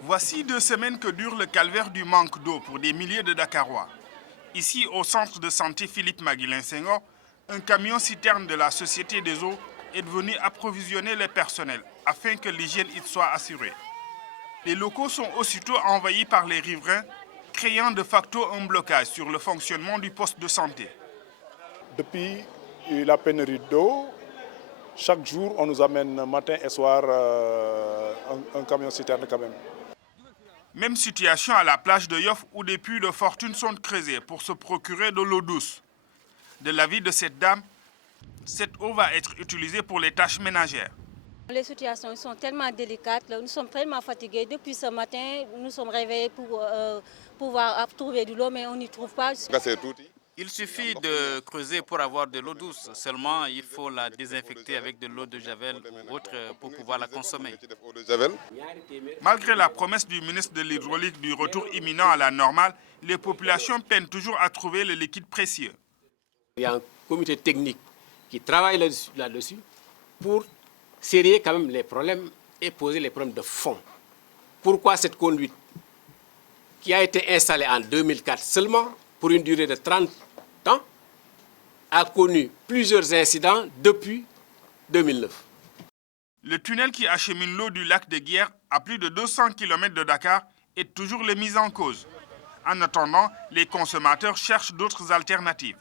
Voici 2 semaines que dure le calvaire du manque d'eau pour des milliers de Dakarois. Ici, au centre de santé Philippe Maguilin Senghor, un camion-citerne de la Société des eaux est venu approvisionner les personnels afin que l'hygiène y soit assurée. Les locaux sont aussitôt envahis par les riverains, créant de facto un blocage sur le fonctionnement du poste de santé. Depuis la pénurie d'eau, chaque jour, on nous amène matin et soir un camion-citerne quand même. Même situation à la plage de Yoff où des puits de fortune sont creusés pour se procurer de l'eau douce. De l'avis de cette dame, cette eau va être utilisée pour les tâches ménagères. Les situations sont tellement délicates, nous sommes vraiment fatigués. Depuis ce matin, nous sommes réveillés pour pouvoir trouver de l'eau, mais on n'y trouve pas. Il suffit de creuser pour avoir de l'eau douce. Seulement, il faut la désinfecter avec de l'eau de Javel ou autre pour pouvoir la consommer. Malgré la promesse du ministre de l'Hydraulique du retour imminent à la normale, les populations peinent toujours à trouver le liquide précieux. Il y a un comité technique qui travaille là-dessus pour serrer quand même les problèmes et poser les problèmes de fond. Pourquoi cette conduite qui a été installée en 2004 seulement pour une durée de 30 ans a connu plusieurs incidents depuis 2009. Le tunnel qui achemine l'eau du lac de Guiers à plus de 200 km de Dakar est toujours le mis en cause. En attendant, les consommateurs cherchent d'autres alternatives.